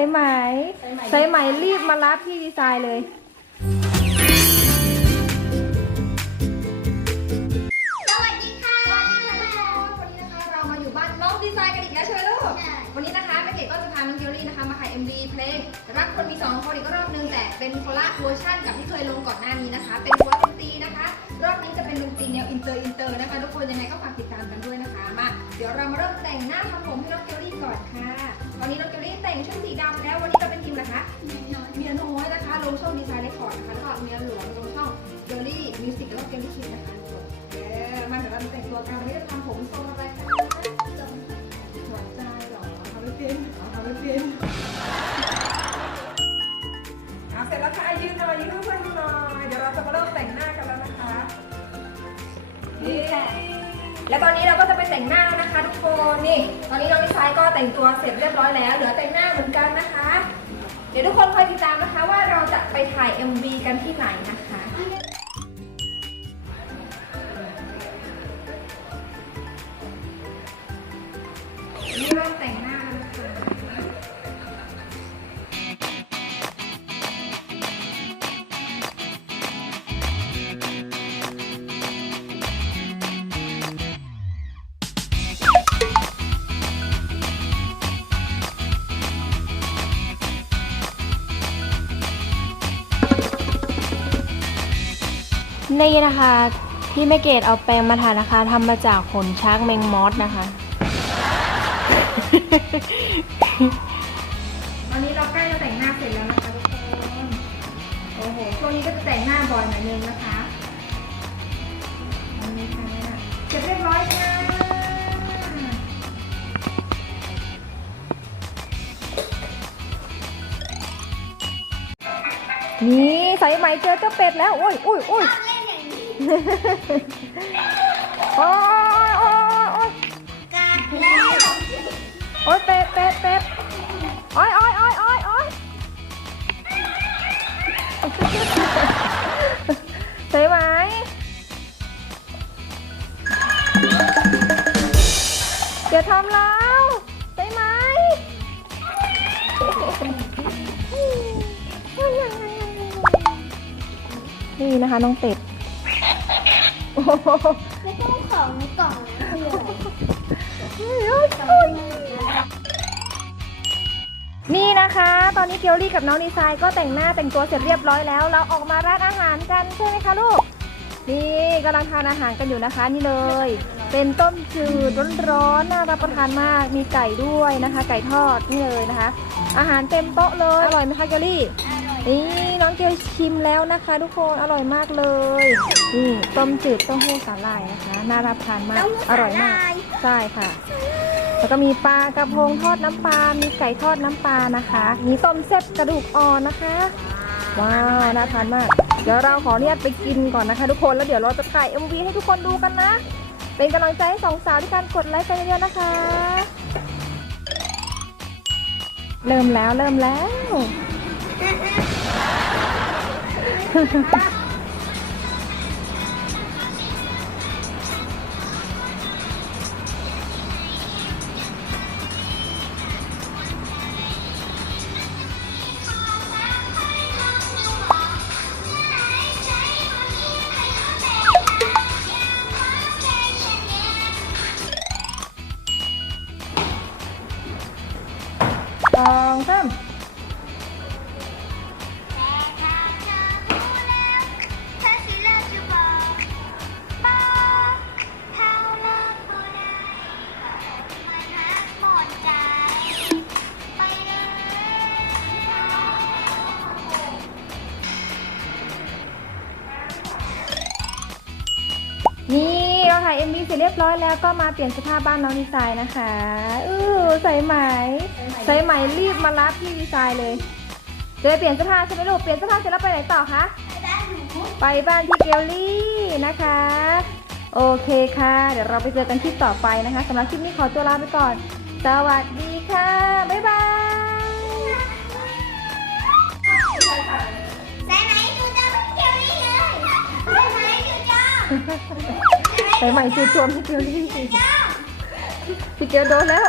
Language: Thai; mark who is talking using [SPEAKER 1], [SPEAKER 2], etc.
[SPEAKER 1] สายไหมรีบมารับพี่ดีไซน์เลย
[SPEAKER 2] สวัสดีค่ะ
[SPEAKER 1] วันนี้นะคะเรามาอยู่บ้านน้องดีไซน์กันอีกแล้วใช่ไหมลูก วันนี้นะคะแม่เกดก็จะพาน้องเกลลี่นะคะมาถ่าย MV เพลงรักคนมีสองคนอีกรอบนึงแต่เป็นคนละเวอร์ชันกับที่เคยลงก่อนหน้านี้นะคะ เป็นวดนตรีนะคะ รอบนี้จะเป็นดนตรีแนวอินเตอร์อินเตอร์นะคะทุกคนยังไงก็ฝากติดตามกันด้วยนะคะมาเดี๋ยวเรามาเริ่มแต่งหน้าทำผมให้น้องเกลลี่ก่อนค่ะตอนนี้น้องเกลลี่แต่งชุดสีดำแล้ววันนี้เราเป็นทีมนะคะเมียน้อยนะคะลงช่องดีไซน์เรคคอร์ดนะคะแล้วก็เมียหลวงลงช่องเกลลี่มิวสิกแล้วก็เกลลี่คิดนะคะทุกคนเย้มาเดี๋ยวเรามาแต่งตัวกันวันนี้จะทำผมทรงอะไรคะหัวใจเหรอทำไม่เป็นอ๋อทำไม่เป็นเอาเสร็จแล้วค่ะยืนหน่อยยืนให้เพื่อนดูหน่อยเดี๋ยวเราจะมาเริ่มแต่งหน้ากันแล้วนะคะนี่และตอนนี้เราก็จะไปแต่งหน้าแล้ว นนี่ ตอนนี้น้องดีไซน์ก็แต่งตัวเสร็จเรียบร้อยแล้ว เหลือแต่งหน้าเหมือนกันนะคะ เดี๋ยวทุกคนคอยติดตามนะคะว่าเราจะไปถ่าย MV กันที่ไหนนะคะ นี่นะคะที่แม่เกดเอาแปรงมาทานะคะทำมาจากขนช้างแมงมอสนะคะ ตอนนี้เราใกล้จะแต่งหน้าเสร็จแล้วนะคะทุกคนโอ้โหช่วงนี้ก็จะแต่งหน้าบ่อยหน่อยนึงนะคะอันนี้ค่ะเสร็จเรียบร้อยค่ะนี่สายไหมเจอเจ้าเป็ดแล้วโอ้ยโอ้ยโอ้ย
[SPEAKER 2] เล่นอย่างนี้
[SPEAKER 1] โอ้ยโอ้ยโอ้ย
[SPEAKER 2] กาดแล้ว
[SPEAKER 1] โอ้ยเป็ดเป็ดเป็ดโอ้ยโอ้ยโอ้ยโอ้ยโอ้ยใช่ไหมอย่าทำแล้วใช่ไหมนี่นะคะน้องเป็ด โอ้โห
[SPEAKER 2] ไม่ต้องของในกล่องนะคืออะไร
[SPEAKER 1] นี่นะคะ ตอนนี้เกียวลี่กับน้องดีไซน์ก็แต่งหน้าแต่งตัวเสร็จเรียบร้อยแล้ว เราออกมาร้านอาหารกันใช่ไหมคะลูก นี่กำลังทานอาหารกันอยู่นะคะนี่เลย เป็นต้มจืดร้อนๆน่ารับประทานมาก มีไก่ด้วยนะคะ ไก่ทอดนี่เลยนะคะ อาหารเต็มโต๊ะเลย อร่อยไหมคะเกียวลี่
[SPEAKER 2] อร่อย
[SPEAKER 1] นี่น้องเกียวชิมแล้วนะคะ ทุกคนอร่อยมากเลยนี่ต้มจืดเต้มหู้สาหร่ายนะคะน่ารับทานมากอร่อยมากใช่ค่ะ แล้วก็มีปลากระพงทอดน้ำปลา มีไก่ทอดน้ำปลานะคะ มีต้มเซ็บกระดูกอ่อนนะคะ ว้าวน่าทานมาก เดี๋ยวเราขออนุญาตไปกินก่อนนะคะ ทุกคนแล้วเดี๋ยวเราจะถ่าย MV ให้ทุกคนดูกันนะ เป็นกำลังใจให้สองสาวที่การกดไลค์กันเยอะๆนะคะ เริ่มแล้วเริ่มแล้ว สองสาม
[SPEAKER 2] นี่เรา
[SPEAKER 1] ถ่าย MV เสร็จเรียบร้อยแล้วก็มาเปลี่ยนเสภาพบ้านน้องดีไซน์นะคะอือใส่ไหมใส่ไหมรีบมารับพี่ดีไซน์เลยจะไปเปลี่ยนเสื้อผ้าใช่ไหมลูกเปลี่ยนเสื้อผ้าเสร็จแล้วไปไหนต่อคะ
[SPEAKER 2] ไปบ้านหนู
[SPEAKER 1] ไปบ้านพี่เกลลี่นะคะ โอเคค่ะ เดี๋ยวเราไปเจอกันคลิปต่อไปนะคะสำหรับคลิปนี้ขอตัวลาไปก่อน สวัสดีค่ะ บ๊ายบาย
[SPEAKER 2] ใส่ไหนดูจะไม่เกี่ยวนี่เลยใส่ไหนดูจ้า
[SPEAKER 1] ใส่ไหม่จู่โจมพี่เกล
[SPEAKER 2] นี่
[SPEAKER 1] พี่เกลโดนแล้ว